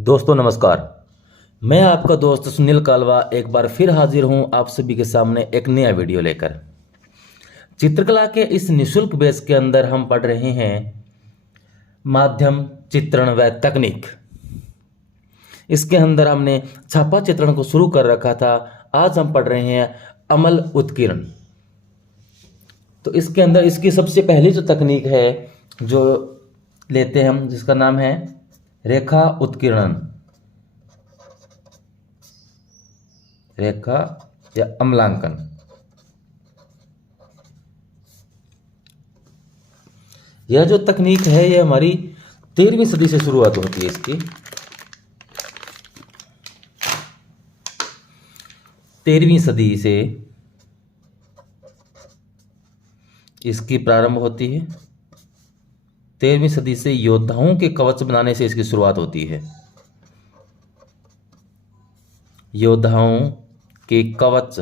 दोस्तों नमस्कार। मैं आपका दोस्त सुनील कालवा एक बार फिर हाजिर हूं आप सभी के सामने एक नया वीडियो लेकर। चित्रकला के इस निशुल्क बैच के अंदर हम पढ़ रहे हैं माध्यम, चित्रण व तकनीक। इसके अंदर हमने छापा चित्रण को शुरू कर रखा था। आज हम पढ़ रहे हैं अमल उत्कीर्ण। तो इसके अंदर इसकी सबसे पहली जो तकनीक है जो लेते हैं हम, जिसका नाम है रेखा उत्कीर्णन, रेखा या अम्लांकन। यह जो तकनीक है यह हमारी 13वीं सदी से शुरुआत होती है। इसकी 13वीं सदी से इसकी प्रारंभ होती है। 13वीं सदी से योद्धाओं के कवच बनाने से इसकी शुरुआत होती है। योद्धाओं के कवच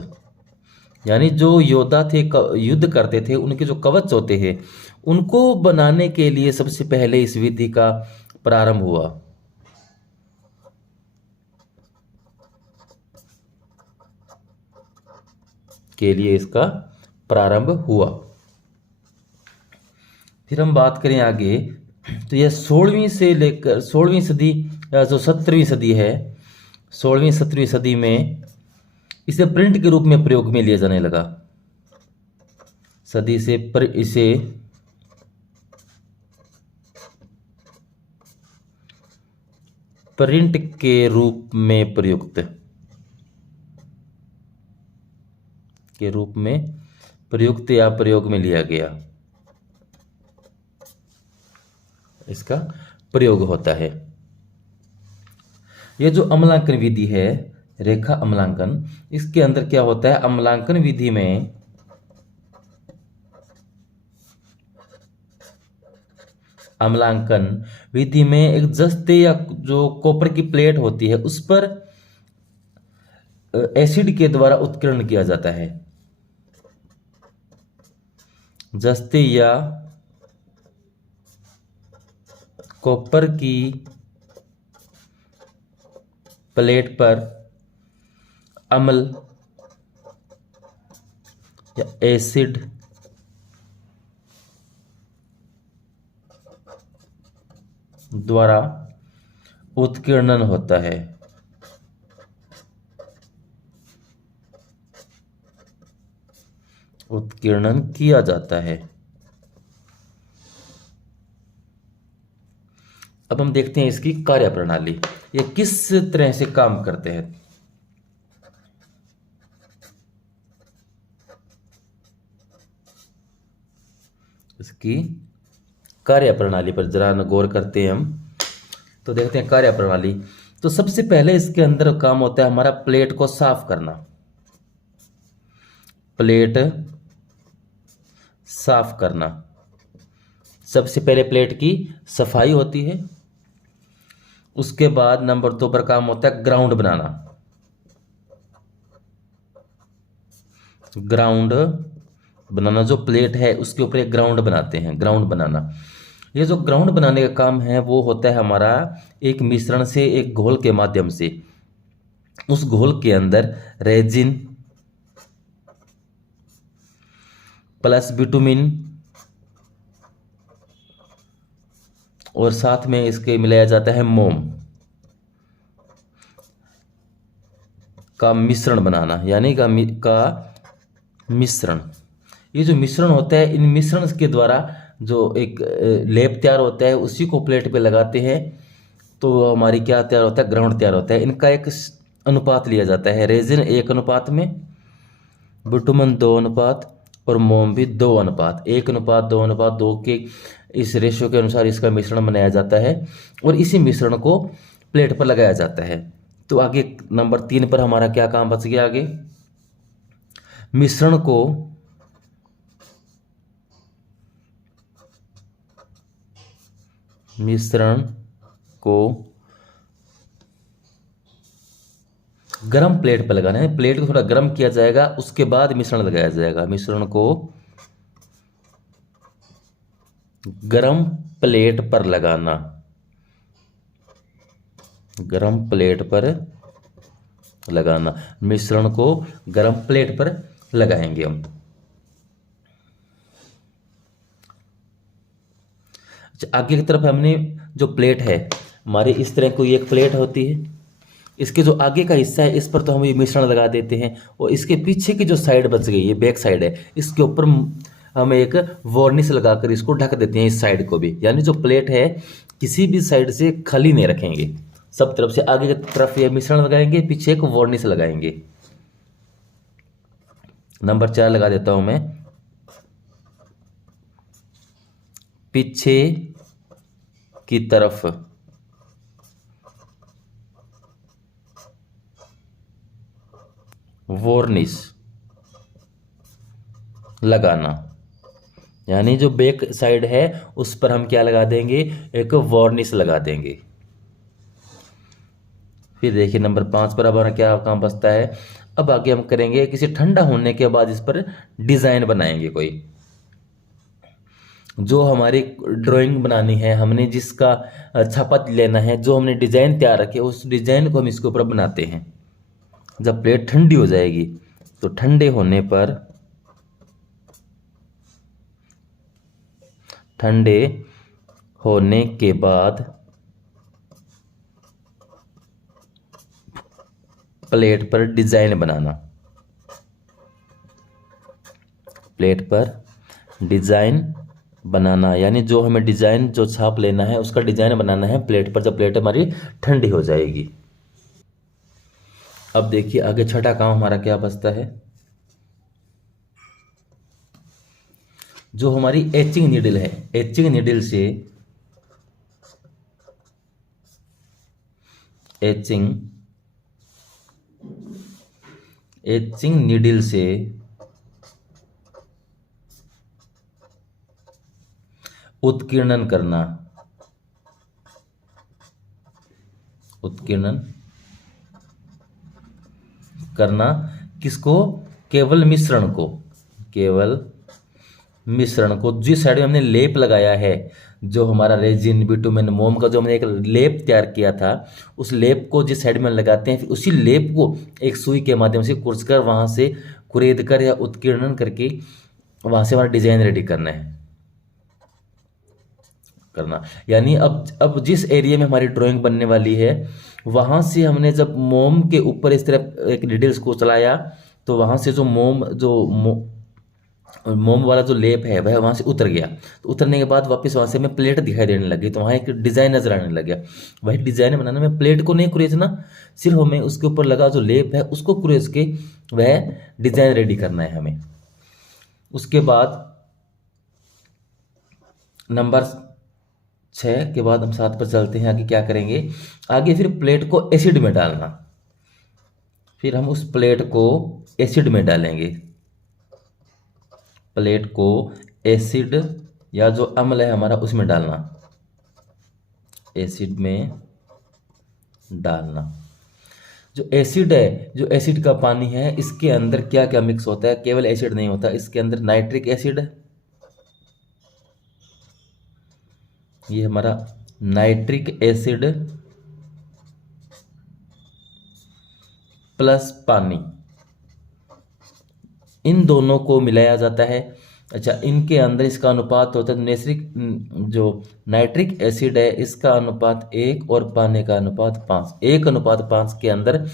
यानी जो योद्धा थे, युद्ध करते थे, उनके जो कवच होते हैं उनको बनाने के लिए सबसे पहले इस विधि का प्रारंभ हुआ। इसका प्रारंभ हुआ। फिर हम बात करें आगे, तो यह 16वीं से लेकर 16वीं सदी या जो 17वीं सदी है, 16वीं 17वीं सदी में इसे प्रिंट के रूप में प्रयोग में लिया जाने लगा। सदी से पर इसे प्रिंट के रूप में प्रयुक्त या प्रयोग में लिया गया। इसका प्रयोग होता है। यह जो अम्लांकन विधि है, रेखा अम्लांकन, इसके अंदर क्या होता है? अम्लांकन विधि में एक जस्ते या जो कॉपर की प्लेट होती है उस पर एसिड के द्वारा उत्कीर्ण किया जाता है। जस्ते या कॉपर की प्लेट पर अम्ल या एसिड द्वारा उत्कीर्णन होता है। उत्कीर्णन किया जाता है। अब हम देखते हैं इसकी कार्यप्रणाली, ये किस तरह से काम करते हैं। इसकी कार्यप्रणाली पर जरा गौर करते हैं हम, तो देखते हैं कार्यप्रणाली। तो सबसे पहले इसके अंदर काम होता है हमारा प्लेट को साफ करना। प्लेट साफ करना, सबसे पहले प्लेट की सफाई होती है। उसके बाद नंबर 2 पर काम होता है ग्राउंड बनाना। ग्राउंड बनाना, जो प्लेट है उसके ऊपर एक ग्राउंड बनाते हैं, ग्राउंड बनाना। ये जो ग्राउंड बनाने का काम है वो होता है हमारा एक मिश्रण से, एक घोल के माध्यम से। उस घोल के अंदर रेजिन प्लस बिटुमिन और साथ में इसके मिलाया जाता है मोम का मिश्रण बनाना, यानी का मिश्रण। ये जो मिश्रण होता है, इन मिश्रण के द्वारा जो एक लेप तैयार होता है उसी को प्लेट पे लगाते हैं तो हमारी क्या तैयार होता है? ग्राउंड तैयार होता है। इनका एक अनुपात लिया जाता है, रेजिन 1 अनुपात में, बिटुमिन 2 अनुपात और मोम भी 2 अनुपात 1 अनुपात 2 अनुपात 2 के इस रेशियो के अनुसार इसका मिश्रण बनाया जाता है और इसी मिश्रण को प्लेट पर लगाया जाता है। तो आगे नंबर 3 पर हमारा क्या काम बच गया? आगे मिश्रण को गरम प्लेट पर लगाना है। प्लेट को थोड़ा गरम किया जाएगा, उसके बाद मिश्रण लगाया जाएगा। मिश्रण को गरम प्लेट पर लगाना, गरम प्लेट पर लगाना। मिश्रण को गरम प्लेट पर लगाएंगे हम। अच्छा, आगे की तरफ हमने जो प्लेट है हमारी, इस तरह कोई एक प्लेट होती है, इसके जो आगे का हिस्सा है इस पर तो हम ये मिश्रण लगा देते हैं, और इसके पीछे की जो साइड बच गई है, बैक साइड है, इसके ऊपर हम एक वार्निश लगाकर इसको ढक देते हैं, इस साइड को भी। यानी जो प्लेट है किसी भी साइड से खाली नहीं रखेंगे, सब तरफ से आगे की तरफ ये मिश्रण लगाएंगे, पीछे एक वार्निश लगाएंगे। नंबर 4 लगा देता हूं मैं। पीछे की तरफ वार्निश लगाना, यानी जो बैक साइड है उस पर हम क्या लगा देंगे, एक वार्निश लगा देंगे। फिर देखिए नंबर 5 पर हमारा क्या काम बचता है। अब आगे हम करेंगे, किसी ठंडा होने के बाद इस पर डिजाइन बनाएंगे कोई। जो हमारी ड्राइंग बनानी है, हमने जिसका छापा लेना है, जो हमने डिजाइन तैयार रखे, उस डिजाइन को हम इसके ऊपर बनाते हैं। जब प्लेट ठंडी हो जाएगी तो ठंडे होने के बाद प्लेट पर डिजाइन बनाना। प्लेट पर डिजाइन बनाना, यानी जो हमें डिजाइन जो छाप लेना है उसका डिजाइन बनाना है प्लेट पर, जब प्लेट हमारी ठंडी हो जाएगी। अब देखिए आगे छठा काम हमारा क्या बचता है। जो हमारी एचिंग नीडल है, एचिंग नीडल से एचिंग नीडल से उत्कीर्णन करना किसको, केवल मिश्रण को जिस साइड में हमने लेप लगाया है, जो हमारा रेजिन, बिटुमेन, मोम का जो हमने एक लेप तैयार किया था, उस लेप को जिस साइड में लगाते हैं, फिर उसी लेप को एक सुई के माध्यम से कुरचकर वहां से कुरेद कर या उत्कीर्णन करके वहां से हमारा डिजाइन रेडी करना। यानी अब जिस एरिया में हमारी ड्राइंग बनने वाली है, वहां से हमने जब मोम के ऊपर इस तरह एक नीडल्स को चलाया, तो वहां से जो मोम वाला जो लेप है वह वहां से उतर गया। तो उतरने के बाद वापस वहां से हमें प्लेट दिखाई देने लगी, तो वहां एक डिजाइन नजर आने लग गया। वही डिजाइन बनाने में प्लेट को नहीं कुरेदना, सिर्फ हमें उसके ऊपर लगा जो लेप है उसको कुरेद के वह डिजाइन रेडी करना है हमें। उसके बाद नंबर 6 के बाद हम 7 पर चलते हैं। आगे क्या करेंगे, आगे फिर प्लेट को एसिड में डालना। फिर हम उस प्लेट को एसिड में डालेंगे। प्लेट को एसिड या जो अम्ल है हमारा उसमें डालना, एसिड में डालना। जो एसिड है, जो एसिड का पानी है, इसके अंदर क्या क्या मिक्स होता है, केवल एसिड नहीं होता, इसके अंदर नाइट्रिक एसिड, ये हमारा नाइट्रिक एसिड प्लस पानी, इन दोनों को मिलाया जाता है। अच्छा, इनके अंदर इसका अनुपात होता है जो नाइट्रिक एसिड है इसका अनुपात 1 और पानी का अनुपात 5। 1:5 के अंदर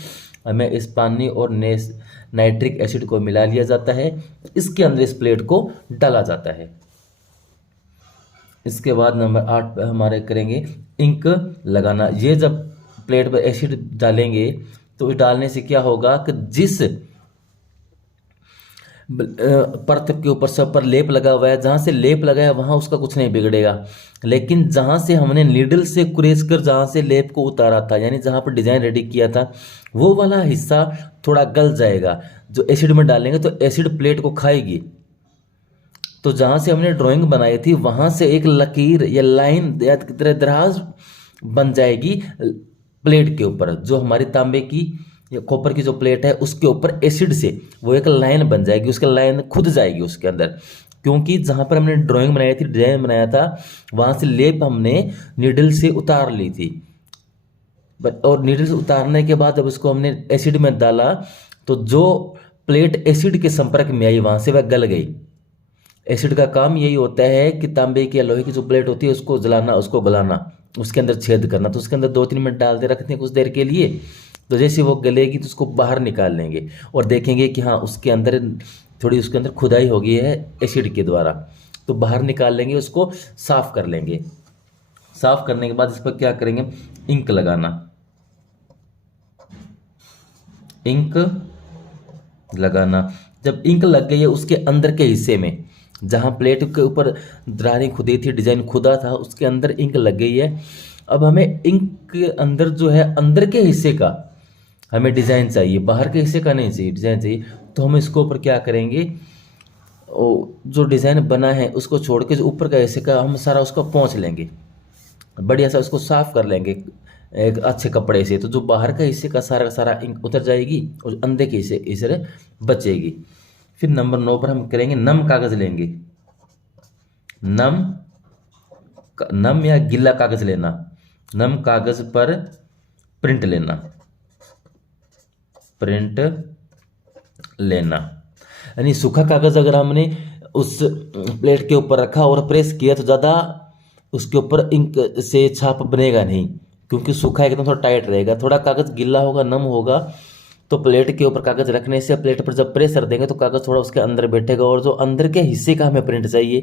हमें इस पानी और नाइट्रिक एसिड को मिला लिया जाता है, इसके अंदर इस प्लेट को डाला जाता है। इसके बाद नंबर 8 पर हमारे करेंगे इंक लगाना। ये जब प्लेट पर एसिड डालेंगे तो डालने से क्या होगा कि जिस परत के ऊपर सब पर लेप लगा हुआ है, जहां से लेप लगा है वहां उसका कुछ नहीं बिगड़ेगा, लेकिन जहां से हमने नीडल से कुरेस कर जहां से लेप को उतारा था, यानी जहां पर डिजाइन रेडी किया था, वो वाला हिस्सा थोड़ा गल जाएगा। जो एसिड में डालेंगे तो एसिड प्लेट को खाएगी, तो जहां से हमने ड्राइंग बनाई थी वहां से एक लकीर या लाइन या तरह दराज बन जाएगी प्लेट के ऊपर। जो हमारी तांबे की या कॉपर की जो प्लेट है उसके ऊपर एसिड से वो एक लाइन बन जाएगी, उसकी लाइन खुद जाएगी उसके अंदर, क्योंकि जहां पर हमने ड्राइंग बनाई थी, डिजाइन बनाया था, वहां से लेप हमने नीडल से उतार ली थी। और नीडल्स उतारने के बाद जब उसको हमने एसिड में डाला तो जो प्लेट एसिड के संपर्क में आई वहाँ से वह गल गई। एसिड का काम यही होता है कि तांबे की या लोहे की जो प्लेट होती है उसको जलाना, उसको गलाना, उसके अंदर छेद करना। तो उसके अंदर 2-3 मिनट डाल दे रखते हैं कुछ देर के लिए, तो जैसे वो गलेगी तो उसको बाहर निकाल लेंगे और देखेंगे कि हाँ उसके अंदर थोड़ी उसके अंदर खुदाई हो गई है एसिड के द्वारा, तो बाहर निकाल लेंगे, उसको साफ कर लेंगे। साफ करने के बाद इस पर क्या करेंगे, इंक लगाना। इंक लगाना, जब इंक लग गई है उसके अंदर के हिस्से में, जहाँ प्लेट के ऊपर दरारें खुदी थी, डिजाइन खुदा था, उसके अंदर इंक लग गई है। अब हमें इंक के अंदर जो है अंदर के हिस्से का हमें डिजाइन चाहिए, बाहर के हिस्से का नहीं चाहिए, डिजाइन चाहिए। तो हम इसको ऊपर क्या करेंगे, जो डिजाइन बना है उसको छोड़ के जो ऊपर का हिस्से का हम सारा उसको पोंछ लेंगे, बढ़िया सा उसको साफ कर लेंगे एक अच्छे कपड़े से। तो जो बाहर का हिस्से का सारा इंक उतर जाएगी और अंदर के हिस्से बचेगी। फिर नंबर 9 पर हम करेंगे नम कागज लेंगे। नम या गीला कागज लेना। नम कागज पर प्रिंट लेना, प्रिंट लेना। यानी सूखा कागज अगर हमने उस प्लेट के ऊपर रखा और प्रेस किया तो ज़्यादा उसके ऊपर इंक से छाप बनेगा नहीं, क्योंकि सूखा एकदम थोड़ा टाइट रहेगा। थोड़ा कागज गीला होगा, नम होगा, तो प्लेट के ऊपर कागज रखने से प्लेट पर जब प्रेशर देंगे तो कागज थोड़ा उसके अंदर बैठेगा और जो अंदर के हिस्से का हमें प्रिंट चाहिए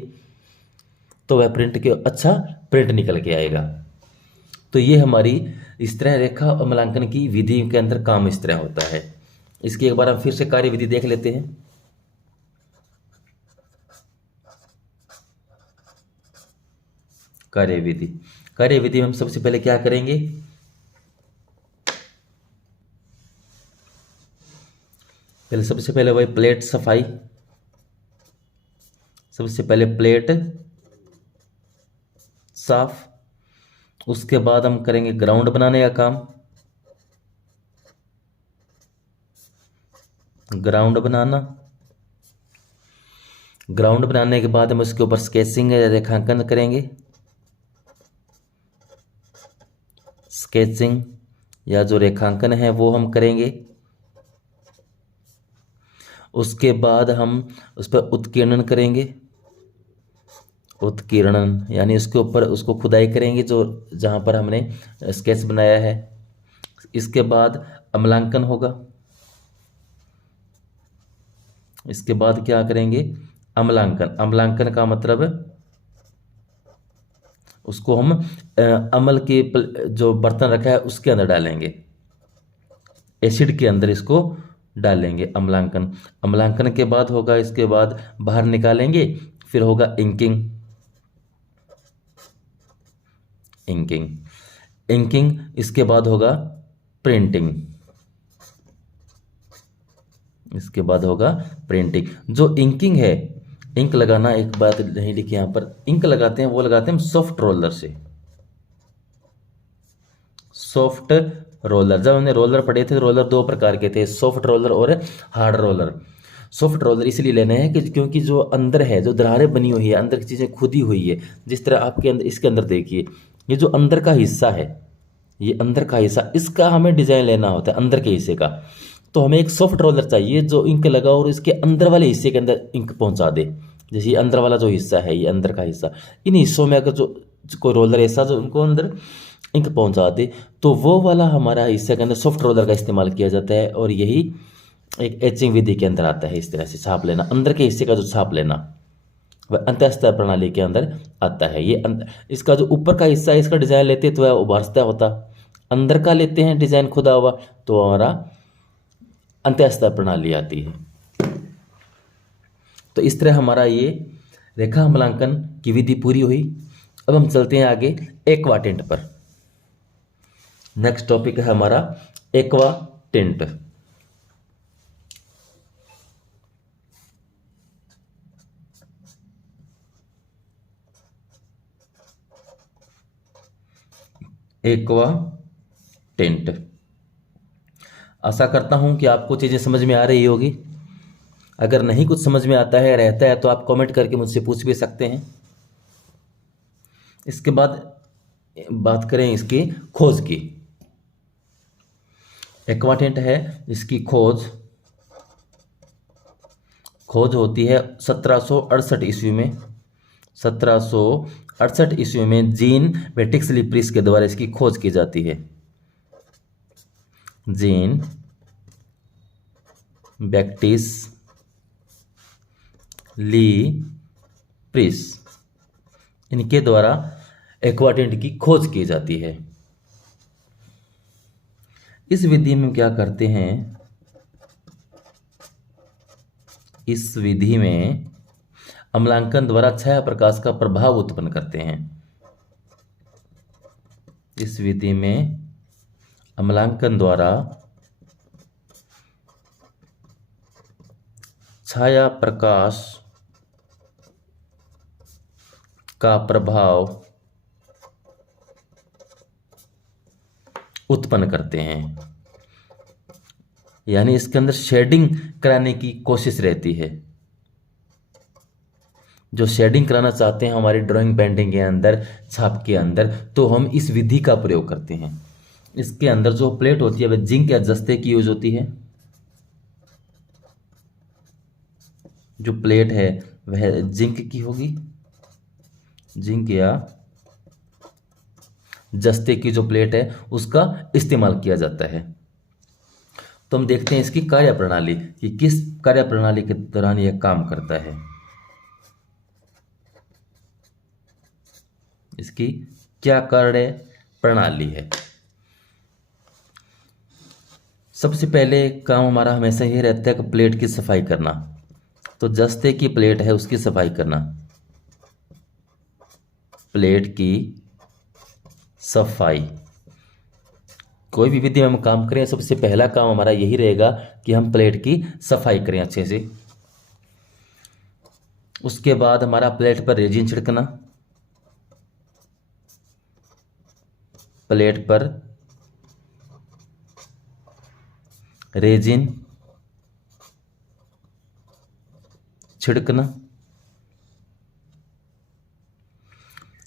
तो वह प्रिंट के अच्छा प्रिंट निकल के आएगा। तो ये हमारी इस तरह रेखा और मूल्यांकन की विधि के अंदर काम इस तरह होता है। इसकी एक बार हम फिर से कार्य विधि देख लेते हैं। कार्य विधि, कार्य विधि में हम सबसे पहले क्या करेंगे, सबसे पहले वही प्लेट सफाई। सबसे पहले प्लेट साफ, उसके बाद हम करेंगे ग्राउंड बनाने का काम। ग्राउंड बनाना, ग्राउंड बनाने के बाद हम उसके ऊपर स्केचिंग या रेखांकन करेंगे। स्केचिंग या जो रेखांकन है वो हम करेंगे। उसके बाद हम उस पर उत्कीर्णन करेंगे। उत्कीर्णन यानी उसके ऊपर उसको खुदाई करेंगे जो जहाँ पर हमने स्केच बनाया है। इसके बाद अम्लांकन होगा। इसके बाद क्या करेंगे, अम्लांकन। अम्लांकन का मतलब उसको हम अम्ल के जो बर्तन रखा है उसके अंदर डालेंगे, एसिड के अंदर इसको डालेंगे, अम्लांकन। अम्लांकन के बाद होगा, इसके बाद बाहर निकालेंगे, फिर होगा इंकिंग। इंकिंग, इंकिंग, इसके बाद होगा प्रिंटिंग। इसके बाद होगा प्रिंटिंग। जो इंकिंग है, इंक लगाना, एक बात नहीं लिखी यहाँ पर, इंक लगाते हैं वो लगाते हैं हम सॉफ्ट रोलर से। सॉफ्ट रोलर, जब हमने रोलर पढ़े थे, रोलर 2 प्रकार के थे, सॉफ्ट रोलर और हार्ड रोलर। सॉफ्ट रोलर इसलिए लेने हैं कि क्योंकि जो अंदर है, जो दरारें बनी हुई है, अंदर की चीज़ें खुदी हुई है, जिस तरह आपके अंदर इसके अंदर देखिए, ये जो अंदर का हिस्सा है, ये अंदर का हिस्सा, इसका हमें डिजाइन लेना होता है अंदर के हिस्से का। तो हमें एक सॉफ्ट रोलर चाहिए जो इंक लगा और इसके अंदर वाले हिस्से के अंदर इंक पहुंचा दे। जैसे ये अंदर वाला जो हिस्सा है, ये अंदर का हिस्सा, इन हिस्सों में अगर जो कोई रोलर ऐसा जो उनको अंदर इंक पहुंचा दे तो वो वाला हमारा हिस्से के अंदर सॉफ्ट रोलर का इस्तेमाल किया जाता है। और यही एक एचिंग विधि के अंदर आता है। इस तरह से छाप लेना, अंदर के हिस्से का जो छाप लेना, वह अंतःस्तर प्रणाली के अंदर आता है। ये इसका जो ऊपर का हिस्सा है, इसका डिजाइन लेते तो वह उभारता होता, अंदर का लेते हैं डिजाइन खुदा हुआ तो हमारा अंतःस्तर प्रणाली आती है। तो इस तरह हमारा ये रेखा मूल्यांकन की विधि पूरी हुई। अब हम चलते हैं आगे एक्वा टिंट पर। नेक्स्ट टॉपिक है हमारा एक्वा टिंट। Aqua tint. आशा करता हूं कि आपको चीजें समझ में आ रही होगी। अगर नहीं कुछ समझ में आता है, रहता है, तो आप कमेंट करके मुझसे पूछ भी सकते हैं। इसके बाद बात करें इसकी खोज की। एक्वाटेंट है, इसकी खोज होती है 1768 ईस्वी में। 1768 ईस्वी में जीन बैप्टिस्ट लीप्रिस के द्वारा इसकी खोज की जाती है। जीन बैप्टिस्ट लीप्रिस, इनके द्वारा एक्वाटेंट की खोज की जाती है। इस विधि में क्या करते हैं, इस विधि में अम्लांकन द्वारा छाया प्रकाश का प्रभाव उत्पन्न करते हैं। इस विधि में अम्लांकन द्वारा छाया प्रकाश का प्रभाव उत्पन्न करते हैं, यानी इसके अंदर शेडिंग कराने की कोशिश रहती है। जो शेडिंग कराना चाहते हैं हमारी ड्राइंग पेंटिंग के अंदर, छाप के अंदर, तो हम इस विधि का प्रयोग करते हैं। इसके अंदर जो प्लेट होती है वह जिंक या जस्ते की यूज होती है। जो प्लेट है वह जिंक की होगी, जिंक या जस्ते की जो प्लेट है उसका इस्तेमाल किया जाता है। तो हम देखते हैं इसकी कार्यप्रणाली कि किस कार्यप्रणाली के दौरान यह काम करता है। इसकी क्या कार्य प्रणाली है। सबसे पहले काम हमारा हमेशा ये रहता है कि प्लेट की सफाई करना। तो जस्ते की प्लेट है उसकी सफाई करना, प्लेट की सफाई। कोई भी विधि में हम काम करें सबसे पहला काम हमारा यही रहेगा कि हम प्लेट की सफाई करें अच्छे से। उसके बाद हमारा प्लेट पर रेजिन छिड़कना, प्लेट पर रेजिन छिड़कना,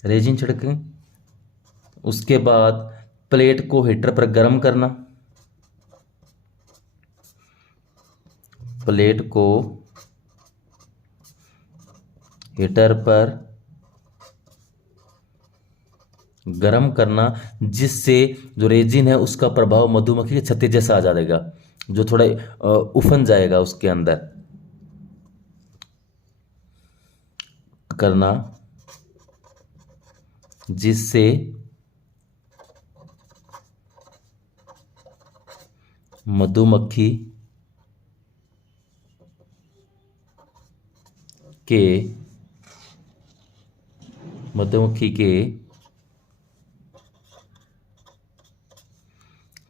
रेजिन छिड़कें। उसके बाद प्लेट को हीटर पर गर्म करना, प्लेट को हीटर पर गर्म करना, जिससे जो रेजिन है उसका प्रभाव मधुमक्खी के छत्ते जैसा आ जाएगा, जो थोड़ा उफन जाएगा उसके अंदर करना, जिससे मधुमक्खी के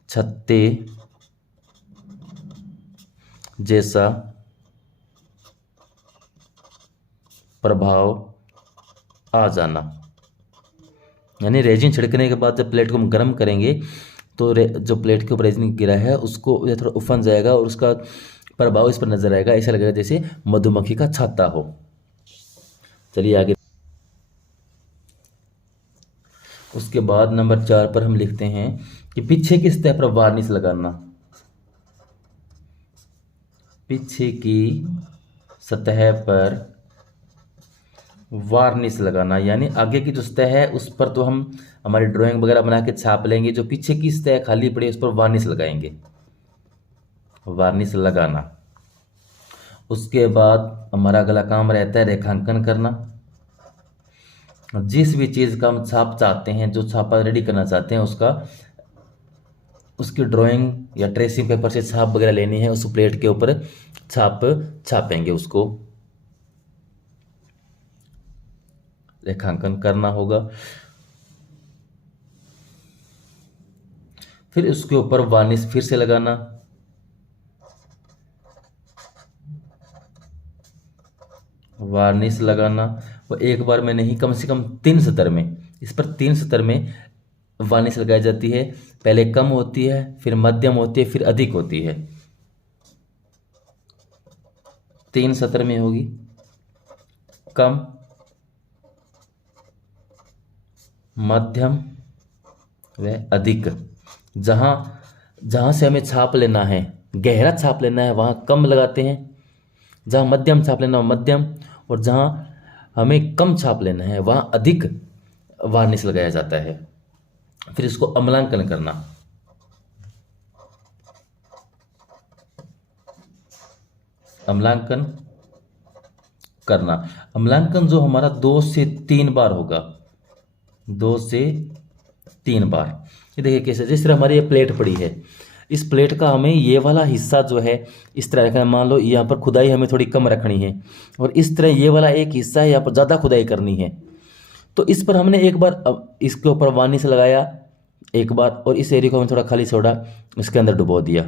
छत्ते जैसा प्रभाव आ जाना। यानी रेजिन छिड़कने के बाद जब प्लेट को हम गर्म करेंगे तो जो प्लेट के ऊपर रेजिन गिरा है उसको ये थोड़ा उफन जाएगा और उसका प्रभाव इस पर नजर आएगा, ऐसा लगेगा जैसे मधुमक्खी का छत्ता हो। चलिए आगे। उसके बाद नंबर 4 पर हम लिखते हैं कि पीछे की सतह पर वार्निश लगाना। पीछे की सतह पर वार्निश लगाना, यानी आगे की जो सतह है उस पर तो हम हमारी ड्राइंग वगैरह बना के छाप लेंगे, जो पीछे की सतह खाली पड़ी उस पर वार्निश लगाएंगे, वार्निश लगाना। उसके बाद हमारा अगला काम रहता है रेखांकन करना। जिस भी चीज़ का हम छाप चाहते हैं, जो छापा रेडी करना चाहते हैं, उसकी ड्राइंग या ट्रेसिंग पेपर से छाप वगैरह लेनी है, उस प्लेट के ऊपर छापेंगे, उसको रेखांकन करना होगा। फिर उसके ऊपर वार्निश फिर से लगाना, वार्निश लगाना। वो एक बार में नहीं, कम से कम 3 सतर में, इस पर 3 सतर में वार्निश लगाई जाती है। पहले कम होती है, फिर मध्यम होती है, फिर अधिक होती है। 3 सतर में होगी कम, मध्यम व अधिक। जहां जहाँ से हमें छाप लेना है, गहरा छाप लेना है, वहाँ कम लगाते हैं। जहाँ मध्यम छाप लेना हो मध्यम, और जहाँ हमें कम छाप लेना है वहाँ अधिक वार्निश लगाया जाता है। फिर इसको अम्लांकन करना। अम्लांकन करना, अम्लांकन जो हमारा 2 से 3 बार होगा, 2 से 3 बार। ये देखिए कैसे, जिस तरह हमारी ये प्लेट पड़ी है, इस प्लेट का हमें ये वाला हिस्सा जो है इस तरह रखना है। मान लो यहाँ पर खुदाई हमें थोड़ी कम रखनी है, और इस तरह ये वाला एक हिस्सा है यहाँ पर ज़्यादा खुदाई करनी है, तो इस पर हमने एक बार इसके ऊपर वार्निश लगाया एक बार, और इस एरिया को हमने थोड़ा खाली छोड़ा, इसके अंदर डुबो दिया।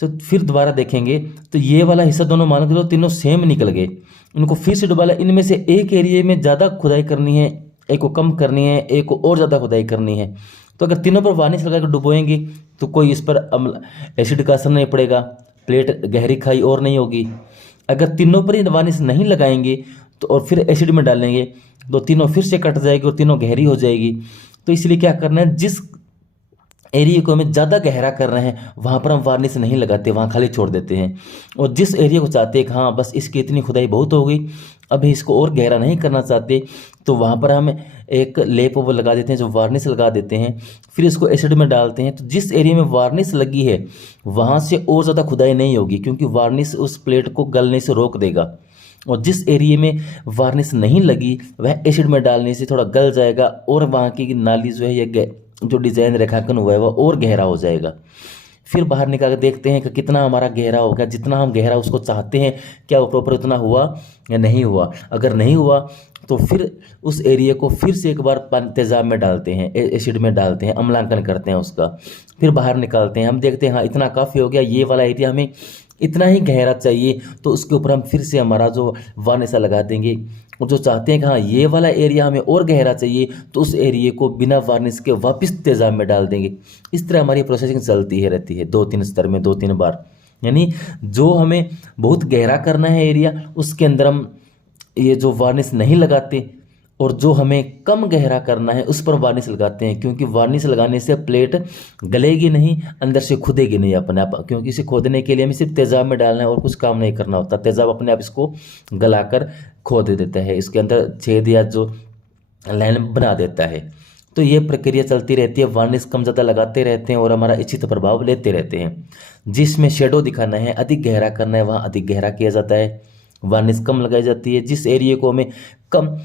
तो फिर दोबारा देखेंगे तो ये वाला हिस्सा दोनों मान के लो तीनों सेम निकल गए, इनको फिर से डुबाला। इनमें से एक एरिया में ज़्यादा खुदाई करनी है, एक को कम करनी है, एक को और ज़्यादा खुदाई करनी है। तो अगर तीनों पर वार्निश लगा कर डुबोएंगे तो कोई इस पर एसिड का असर नहीं पड़ेगा, प्लेट गहरी खाई और नहीं होगी। अगर तीनों पर ही वार्निश नहीं लगाएंगे तो और फिर एसिड में डालेंगे तो तीनों फिर से कट जाएगी और तीनों गहरी हो जाएगी। तो इसलिए क्या करना है, जिस एरिया को हमें ज़्यादा गहरा कर रहे हैं वहाँ पर हम वार्निश नहीं लगाते, वहाँ खाली छोड़ देते हैं। और जिस एरिया को चाहते हैं कि हाँ बस इसकी इतनी खुदाई बहुत हो गई, अभी इसको और गहरा नहीं करना चाहते, तो वहाँ पर हम एक लेप वो लगा देते हैं, जो वार्निश लगा देते हैं। फिर इसको एसिड में डालते हैं, तो जिस एरिया में वार्निश लगी है वहाँ से और ज़्यादा खुदाई नहीं होगी, क्योंकि वार्निश उस प्लेट को गलने से रोक देगा। और जिस एरिया में वार्निश नहीं लगी वह एसिड में डालने से थोड़ा गल जाएगा, और वहाँ की नाली जो है या जो डिज़ाइन रेखांकन हुआ है वह और गहरा हो जाएगा। फिर बाहर निकाल कर देखते हैं कि कितना हमारा गहरा हो गया, जितना हम गहरा उसको चाहते हैं क्या वो प्रॉपर उतना हुआ या नहीं हुआ। अगर नहीं हुआ तो फिर उस एरिया को फिर से एक बार तेज़ाब में डालते हैं, एसिड में डालते हैं, अम्लांकन करते हैं उसका, फिर बाहर निकालते हैं। हम देखते हैं हाँ इतना काफ़ी हो गया, ये वाला एरिया हमें इतना ही गहरा चाहिए, तो उसके ऊपर हम फिर से हमारा जो वार्निश लगा देंगे। और जो चाहते हैं कि हाँ ये वाला एरिया हमें और गहरा चाहिए, तो उस एरिया को बिना वार्निश के वापस तेज़ाब में डाल देंगे। इस तरह हमारी प्रोसेसिंग चलती है रहती है 2-3 स्तर में 2-3 बार। यानी जो हमें बहुत गहरा करना है एरिया, उसके अंदर हम ये जो वार्निश नहीं लगाते, और जो हमें कम गहरा करना है उस पर वार्निश लगाते हैं, क्योंकि वार्निश लगाने से प्लेट गलेगी नहीं, अंदर से खुदेगी नहीं अपने आप, क्योंकि इसे खोदने के लिए हमें सिर्फ तेज़ाब में डालना है और कुछ काम नहीं करना होता। तेज़ाब अपने आप इसको गलाकर खोद देता है, इसके अंदर छेद या जो लाइन बना देता है। तो ये प्रक्रिया चलती रहती है, वार्निश कम ज़्यादा लगाते रहते हैं और हमारा इच्छित प्रभाव लेते रहते हैं। जिसमें शेडो दिखाना है, अधिक गहरा करना है, वहाँ अधिक गहरा किया जाता है, वार्निश कम लगाई जाती है। जिस एरिया को हमें कम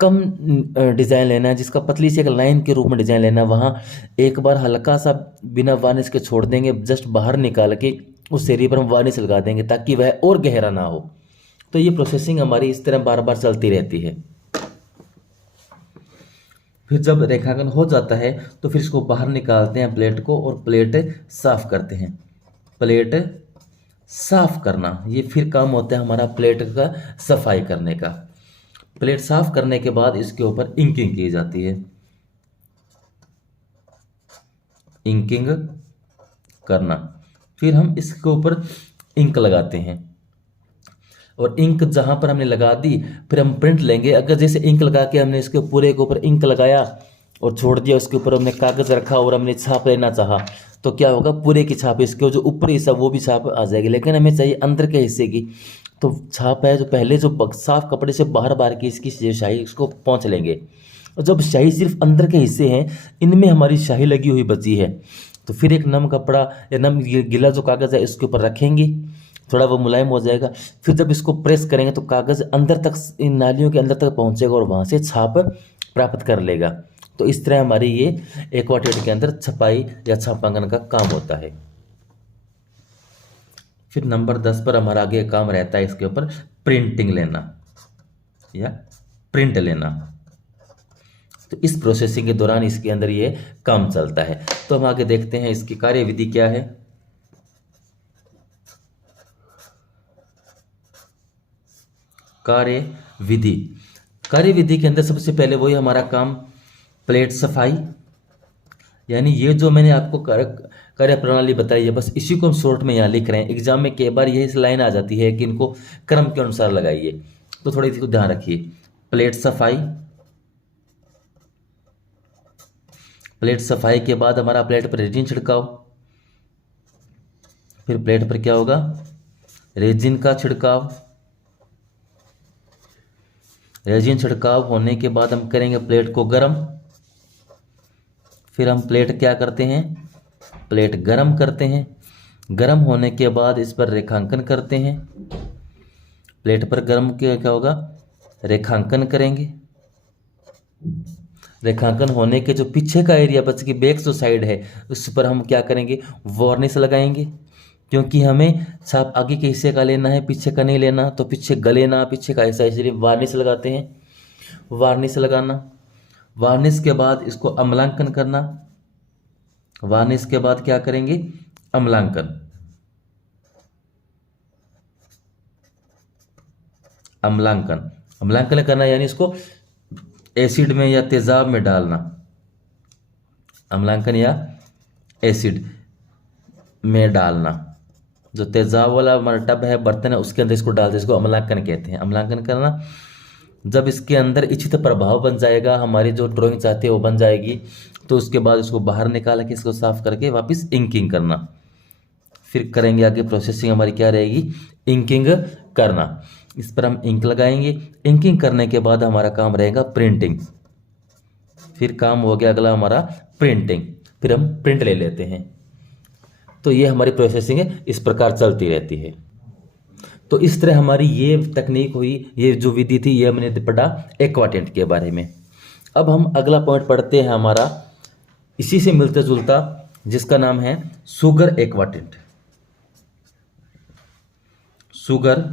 डिज़ाइन लेना है, जिसका पतली से एक लाइन के रूप में डिज़ाइन लेना है, वहाँ एक बार हल्का सा बिना वार्निश के छोड़ देंगे, जस्ट बाहर निकाल के उस एरिया पर हम वार्निश लगा देंगे ताकि वह और गहरा ना हो। तो ये प्रोसेसिंग हमारी इस तरह बार बार चलती रहती है। फिर जब रेखांकन हो जाता है तो फिर इसको बाहर निकालते हैं प्लेट को, और प्लेट साफ करते हैं। प्लेट साफ करना, ये फिर काम होता है हमारा प्लेट का सफाई करने का। प्लेट साफ करने के बाद इसके ऊपर इंकिंग की जाती है। इंकिंग करना, फिर हम इसके ऊपर इंक लगाते हैं, और इंक जहां पर हमने लगा दी फिर हम प्रिंट लेंगे। अगर जैसे इंक लगा के हमने इसके पूरे के ऊपर इंक लगाया और छोड़ दिया, उसके ऊपर हमने कागज़ रखा और हमने छाप लेना चाहा, तो क्या होगा, पूरे की छाप, इसके जो ऊपरी हिस्सा वो भी छाप आ जाएगी। लेकिन हमें चाहिए अंदर के हिस्से की, तो छाप है जो पहले जो साफ कपड़े से बाहर बाहर की इसकी स्याही इसको पोंछ लेंगे। और जब स्याही सिर्फ अंदर के हिस्से हैं, इनमें हमारी स्याही लगी हुई बची है, तो फिर एक नम कपड़ा या नम गीला जो कागज़ है इसके ऊपर रखेंगे, थोड़ा वो मुलायम हो जाएगा। फिर जब इसको प्रेस करेंगे तो कागज़ अंदर तक, इन नालियों के अंदर तक पहुंचेगा और वहाँ से छाप प्राप्त कर लेगा। तो इस तरह हमारी ये एक्वाटेट के अंदर छपाई या छापांकन का काम होता है। फिर नंबर 10 पर हमारा आगे काम रहता है इसके ऊपर प्रिंटिंग लेना या प्रिंट लेना। तो इस प्रोसेसिंग के दौरान इसके अंदर ये काम चलता है। तो हम आगे देखते हैं इसकी कार्यविधि क्या है। कार्यविधि, कार्यविधि के अंदर सबसे पहले वही हमारा काम प्लेट सफाई, यानी ये जो मैंने आपको कार्य प्रणाली बताई है, बस इसी को हम शॉर्ट में यहाँ लिख रहे हैं। एग्जाम में कई बार यही लाइन आ जाती है कि इनको क्रम के अनुसार लगाइए, तो थोड़ी इसको ध्यान रखिए। प्लेट सफाई, प्लेट सफाई के बाद हमारा प्लेट पर रेजिन छिड़काव, फिर प्लेट पर क्या होगा, रेजिन का छिड़काव। रेजिन छिड़काव होने के बाद हम करेंगे प्लेट को गर्म। फिर हम प्लेट क्या करते हैं, प्लेट गर्म करते हैं। गर्म होने के बाद इस पर रेखांकन करते हैं। प्लेट पर गर्म क्या होगा, रेखांकन करेंगे। रेखांकन होने के जो पीछे का एरिया बच की बैक जो साइड है उस पर हम क्या करेंगे, वार्निश लगाएंगे। क्योंकि हमें छाप आगे के हिस्से का लेना है, पीछे का नहीं लेना, तो पीछे गले ना, पीछे का हिस्सा, इसलिए वार्निश लगाते हैं। वार्निश लगाना, वार्निश के बाद इसको अम्लांकन करना। वार्निश के बाद क्या करेंगे, अम्लांकन। अम्लांकन अम्लांकन करना यानी इसको एसिड में या तेजाब में डालना। अम्लांकन या एसिड में डालना। जो तेजाब वाला हमारा टब है, बर्तन है, उसके अंदर इसको डालते हैं, इसको अम्लांकन कहते हैं। अम्लांकन करना। जब इसके अंदर इच्छित प्रभाव बन जाएगा, हमारी जो ड्राइंग चाहते हैं वो बन जाएगी, तो उसके बाद इसको बाहर निकाल के इसको साफ करके वापस इंकिंग करना। फिर करेंगे आगे प्रोसेसिंग हमारी क्या रहेगी, इंकिंग करना। इस पर हम इंक लगाएंगे। इंकिंग करने के बाद हमारा काम रहेगा प्रिंटिंग। फिर काम हो गया अगला हमारा प्रिंटिंग। फिर हम प्रिंट ले लेते हैं। तो ये हमारी प्रोसेसिंग है, इस प्रकार चलती रहती है। तो इस तरह हमारी ये तकनीक हुई, ये जो विधि थी, ये हमने पढ़ा एक्वाटेंट के बारे में। अब हम अगला पॉइंट पढ़ते हैं हमारा इसी से मिलता जुलता, जिसका नाम है सुगर एक्वाटेंट। सुगर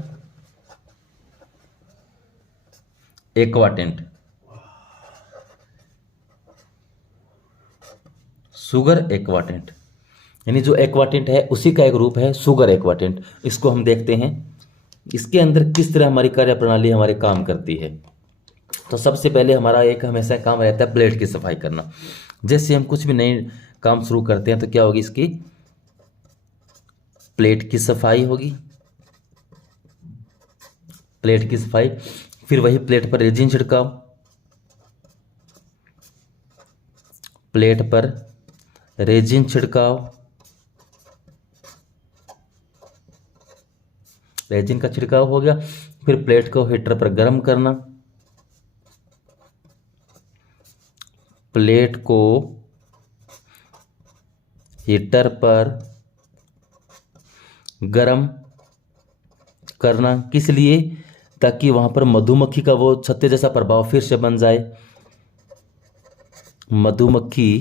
एक्वाटेंट। सुगर एक्वाटेंट यानी जो एक्वाटेंट है उसी का एक रूप है सुगर एक्वाटेंट। इसको हम देखते हैं, इसके अंदर किस तरह हमारी कार्यप्रणाली हमारे काम करती है। तो सबसे पहले हमारा एक हमेशा काम रहता है प्लेट की सफाई करना। जैसे हम कुछ भी नए काम शुरू करते हैं तो क्या होगी, इसकी प्लेट की सफाई होगी। प्लेट की सफाई, फिर वही प्लेट पर रेजिन छिड़काव। प्लेट पर रेजिन छिड़काव, रेजिन का छिड़काव हो गया। फिर प्लेट को हीटर पर गर्म करना। प्लेट को हीटर पर गर्म करना किस लिए, ताकि वहां पर मधुमक्खी का वो छत्ते जैसा प्रभाव फिर से बन जाए। मधुमक्खी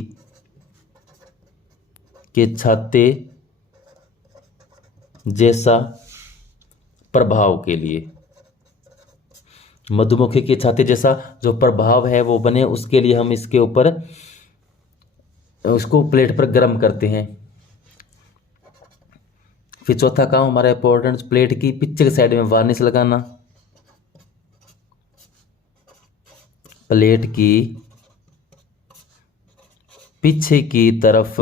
के छत्ते जैसा प्रभाव के लिए, मधुमक्खी के छत्ते जैसा जो प्रभाव है वो बने, उसके लिए हम इसके ऊपर उसको प्लेट पर गर्म करते हैं। फिर चौथा काम हमारा इंपॉर्टेंट, प्लेट की पीछे के साइड में वार्निश लगाना। प्लेट की पीछे की तरफ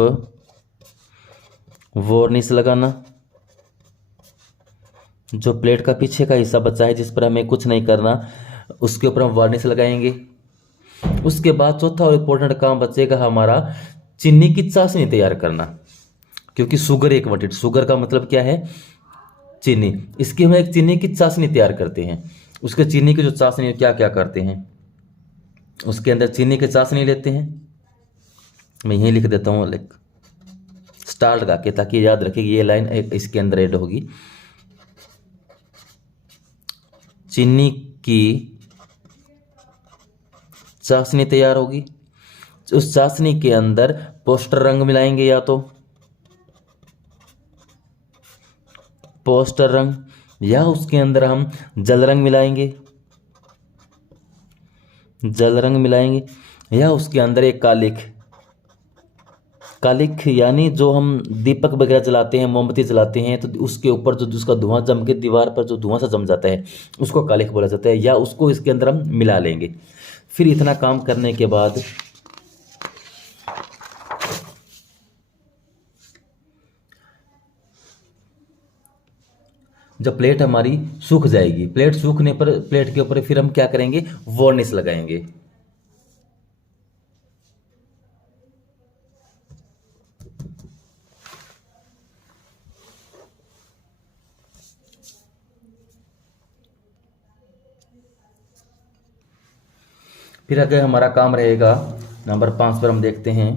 वार्निश लगाना। जो प्लेट का पीछे का हिस्सा बचा है जिस पर हमें कुछ नहीं करना, उसके ऊपर हम वार्निश लगाएंगे। उसके बाद चौथा और इंपॉर्टेंट काम बचेगा हमारा चीनी की चाशनी तैयार करना। क्योंकि शुगर एक्वाटेंट, शुगर का मतलब क्या है, चीनी। इसकी हम एक चीनी की चाशनी तैयार करते हैं। उसके चीनी की जो चाशनी क्या क्या करते हैं, उसके अंदर चीनी की चाशनी लेते हैं। मैं यहीं लिख देता हूँ स्टार लगा के, ताकि याद रखें ये लाइन इसके अंदर ऐड होगी। चीनी की चाशनी तैयार होगी। उस चाशनी के अंदर पोस्टर रंग मिलाएंगे, या तो पोस्टर रंग, या उसके अंदर हम जल रंग मिलाएंगे। जल रंग मिलाएंगे, या उसके अंदर एक कालिख। कालिख यानी जो हम दीपक वगैरह जलाते हैं, मोमबत्ती जलाते हैं, तो उसके ऊपर जो उसका धुआं जम के, दीवार पर जो धुआं सा जम जाता है उसको कालिख बोला जाता है, या उसको इसके अंदर हम मिला लेंगे। फिर इतना काम करने के बाद जब प्लेट हमारी सूख जाएगी, प्लेट सूखने पर प्लेट के ऊपर फिर हम क्या करेंगे, वार्निश लगाएंगे। फिर आगे हमारा काम रहेगा नंबर 5 पर हम देखते हैं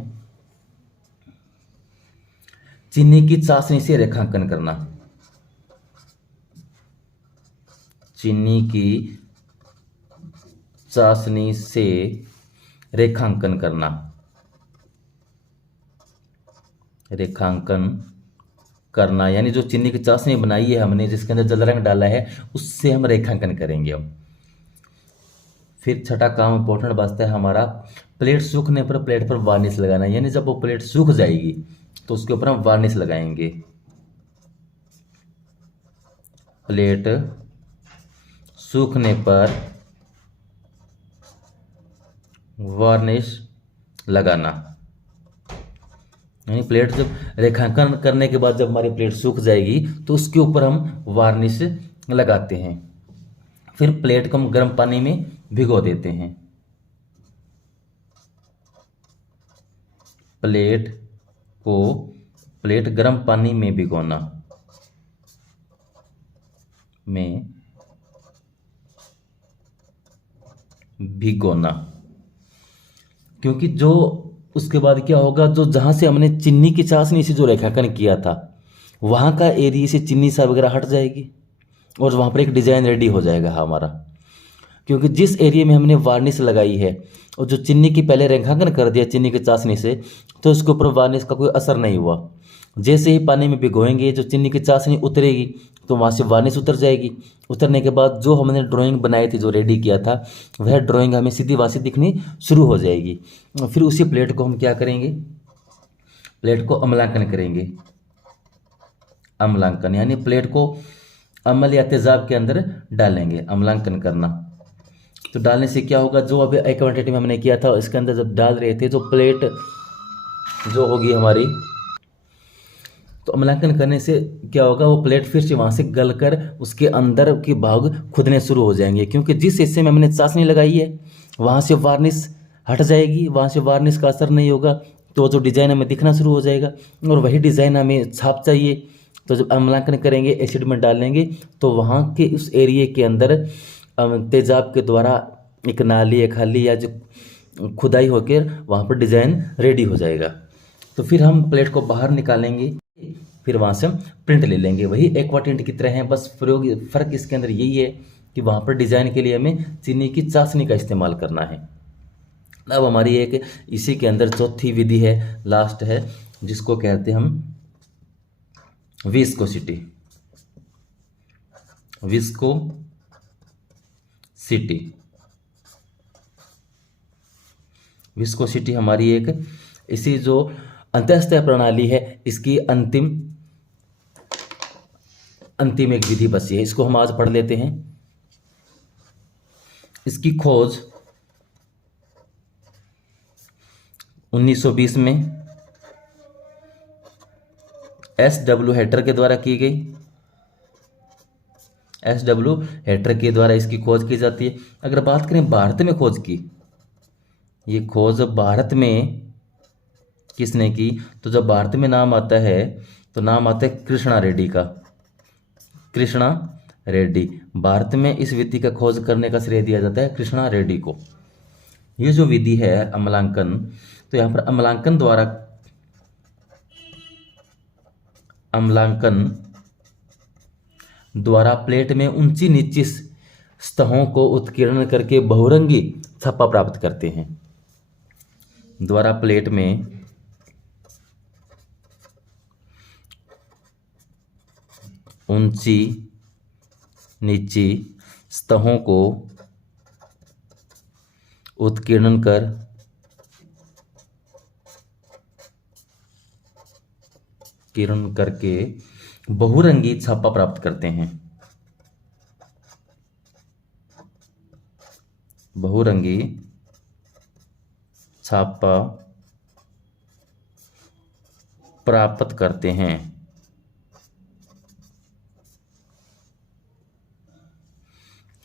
चीनी की चाशनी से रेखांकन करना। चीनी की चाशनी से रेखांकन करना। रेखांकन करना यानी जो चीनी की चाशनी बनाई है हमने, जिसके अंदर जल रंग डाला है, उससे हम रेखांकन करेंगे अब। फिर छठा काम इंपॉर्टेंट बचता है हमारा प्लेट सूखने पर प्लेट पर वार्निश लगाना। यानी जब वो प्लेट सूख जाएगी तो उसके ऊपर हम वार्निश लगाएंगे। प्लेट सूखने पर वार्निश लगाना यानी प्लेट जब रेखांकन करने के बाद जब हमारी प्लेट सूख जाएगी तो उसके ऊपर हम वार्निश लगाते हैं। फिर प्लेट को हम गर्म पानी में भिगो देते हैं। प्लेट गर्म पानी में भिगोना क्योंकि जो उसके बाद क्या होगा, जो जहां से हमने चीनी की चाशनी से जो रेखांकन किया था वहां का एरिया से चीनी सा वगैरह हट जाएगी और वहां पर एक डिजाइन रेडी हो जाएगा हमारा। क्योंकि जिस एरिया में हमने वार्निश लगाई है और जो चीनी की पहले रेखांकन कर दिया चीनी की चाशनी से, तो उसके ऊपर वार्निश का कोई असर नहीं हुआ। जैसे ही पानी में भिगोएंगे जो चीनी की चाशनी उतरेगी तो वहाँ से वार्निश उतर जाएगी। उतरने के बाद जो हमने ड्राइंग बनाई थी, जो रेडी किया था, वह ड्राइंग हमें सीधी वहाँ से दिखनी शुरू हो जाएगी। फिर उसी प्लेट को हम क्या करेंगे, प्लेट को अम्लांकन करेंगे। अम्लांकन यानी प्लेट को अम्ल या तेजाब के अंदर डालेंगे, अम्लांकन करना। तो डालने से क्या होगा, जो अभी एक क्वांटिटी में हमने किया था इसके अंदर जब डाल रहे थे, जो प्लेट जो होगी हमारी, तो अम्लांकन करने से क्या होगा, वो प्लेट फिर से वहाँ से गलकर उसके अंदर के भाग खुदने शुरू हो जाएंगे। क्योंकि जिस हिस्से में हमने चाशनी लगाई है वहाँ से वार्निश हट जाएगी, वहाँ से वार्निश का असर नहीं होगा, तो जो डिज़ाइन हमें दिखना शुरू हो जाएगा। और वही डिज़ाइन हमें छाप चाहिए, तो जब अम्लांकन करेंगे, एसिड में डालेंगे, तो वहाँ के उस एरिए के अंदर तेजाब के द्वारा एक नाली, एक खाली या जो खुदाई होकर वहाँ पर डिज़ाइन रेडी हो जाएगा। तो फिर हम प्लेट को बाहर निकालेंगे, फिर वहाँ से हम प्रिंट ले लेंगे। वही एक्वा टिंट की तरह है, बस फ़र्क इसके अंदर यही है कि वहाँ पर डिज़ाइन के लिए हमें चीनी की चाशनी का इस्तेमाल करना है। अब हमारी एक इसी के अंदर चौथी विधि है, लास्ट है, जिसको कहते हैं हम विस्कोसिटी। विस्कोसिटी हमारी एक इसी जो अंतःस्थ प्रणाली है, इसकी अंतिम एक विधि बची है। इसको हम आज पढ़ लेते हैं। इसकी खोज 1920 में SW हेटर के द्वारा की गई। SW हेटर के द्वारा इसकी खोज की जाती है। अगर बात करें भारत में खोज की, ये खोज भारत में किसने की, तो जब भारत में नाम आता है तो नाम आता है कृष्णा रेड्डी का। कृष्णा रेड्डी, भारत में इस विधि का खोज करने का श्रेय दिया जाता है कृष्णा रेड्डी को। ये जो विधि है अम्लांकन, तो यहाँ पर अम्लांकन द्वारा प्लेट में ऊंची नीची सतहों को उत्कीर्ण करके बहुरंगी छप्पा प्राप्त करते हैं। द्वारा प्लेट में ऊंची नीची सतहों को उत्कीर्ण करके बहुरंगी छापा प्राप्त करते हैं। बहुरंगी छापा प्राप्त करते हैं।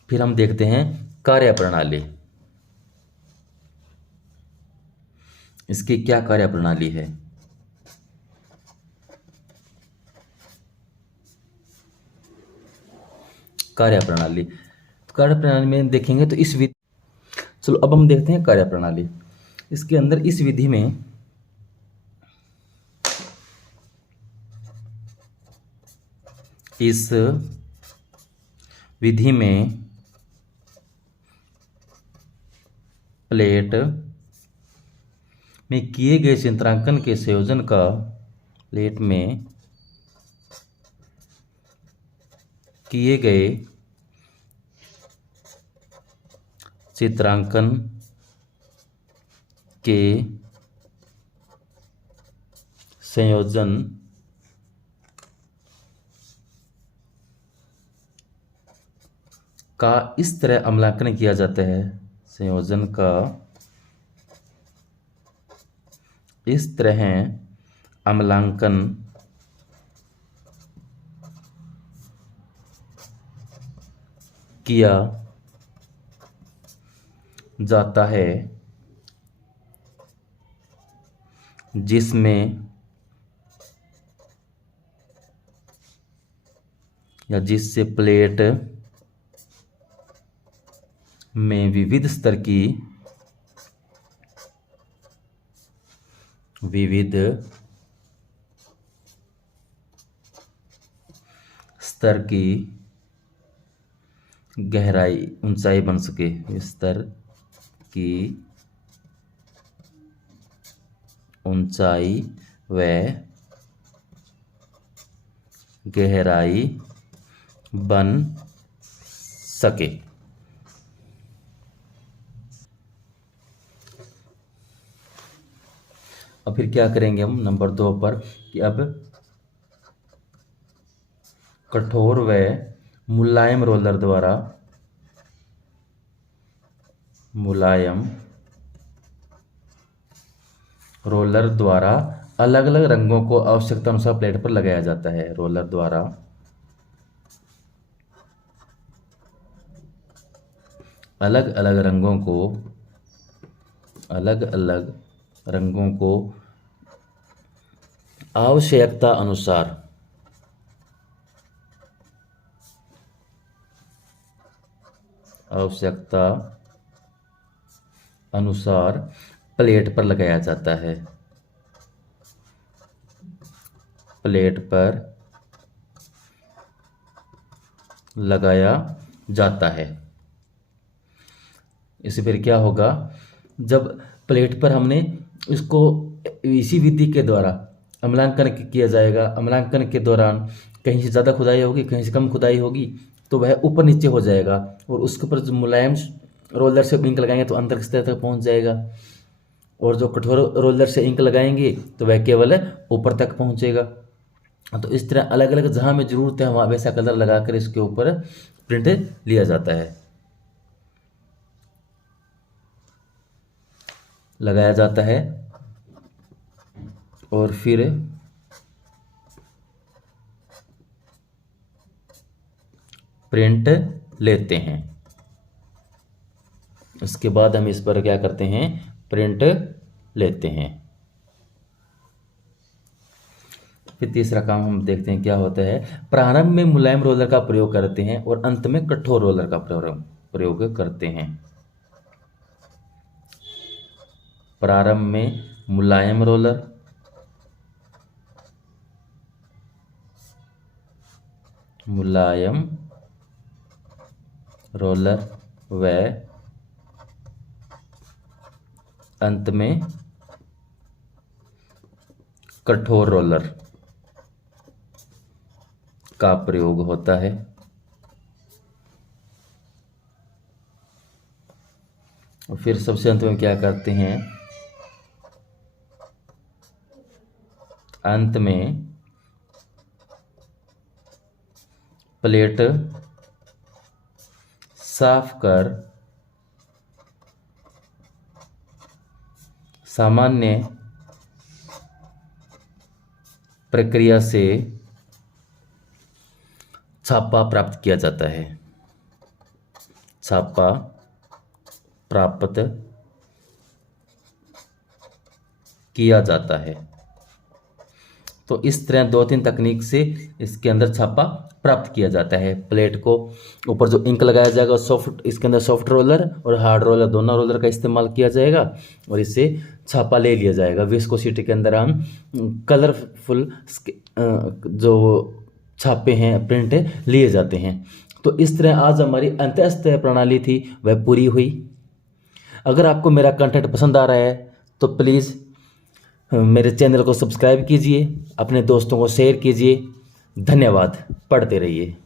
फिर हम देखते हैं कार्यप्रणाली। इसकी क्या कार्यप्रणाली है। कार्यप्रणाली में देखेंगे तो चलो अब हम देखते हैं कार्यप्रणाली। इसके अंदर इस विधि में प्लेट में किए गए चित्रांकन के संयोजन का प्लेट में किए गए चित्रांकन के संयोजन का इस तरह अमलांकन किया जाता है। संयोजन का इस तरह अमलांकन किया जाता है जिसमें या जिससे प्लेट में विविध स्तर की गहराई ऊंचाई बन सके। स्तर की ऊंचाई व गहराई बन सके। अब फिर क्या करेंगे हम नंबर 2 पर कि अब कठोर व मुलायम रोलर द्वारा अलग अलग रंगों को आवश्यकता अनुसार प्लेट पर लगाया जाता है। रोलर द्वारा अलग अलग रंगों को आवश्यकता अनुसार प्लेट पर लगाया जाता है। प्लेट पर लगाया जाता है। इससे फिर क्या होगा, जब प्लेट पर हमने इसको इसी विधि के द्वारा अम्लांकन किया जाएगा। अम्लांकन के दौरान कहीं से ज़्यादा खुदाई होगी, कहीं से कम खुदाई होगी, तो वह ऊपर नीचे हो जाएगा और उसके ऊपर जो मुलायम रोलर से इंक लगाएंगे तो अंतर स्तर तक पहुंच जाएगा, और जो कठोर रोलर से इंक लगाएंगे तो वह केवल ऊपर तक पहुंचेगा। तो इस तरह अलग अलग जहाँ में ज़रूरत है वहाँ वैसा कलर लगाकर इसके ऊपर प्रिंट लिया जाता है, लगाया जाता है और फिर प्रिंट लेते हैं। उसके बाद हम इस पर क्या करते हैं, प्रिंट लेते हैं। फिर तीसरा काम हम देखते हैं क्या होता है। प्रारंभ में मुलायम रोलर का प्रयोग करते हैं और अंत में कठोर रोलर का प्रयोग करते हैं। प्रारंभ में मुलायम रोलर व अंत में कठोर रोलर का प्रयोग होता है। और फिर सबसे अंत में क्या करते हैं, अंत में प्लेट साफ कर सामान्य प्रक्रिया से छापा प्राप्त किया जाता है। छापा प्राप्त किया जाता है। तो इस तरह 2-3 तकनीक से इसके अंदर छापा प्राप्त किया जाता है। प्लेट को ऊपर जो इंक लगाया जाएगा सॉफ्ट, इसके अंदर सॉफ्ट रोलर और हार्ड रोलर दोनों रोलर का इस्तेमाल किया जाएगा और इससे छापा ले लिया जाएगा। विस्कोसिटी के अंदर हम कलरफुल जो छापे हैं, प्रिंट लिए जाते हैं। तो इस तरह आज हमारी अंत्यस्थ प्रणाली थी वह पूरी हुई। अगर आपको मेरा कंटेंट पसंद आ रहा है तो प्लीज़ मेरे चैनल को सब्सक्राइब कीजिए, अपने दोस्तों को शेयर कीजिए। धन्यवाद। पढ़ते रहिए।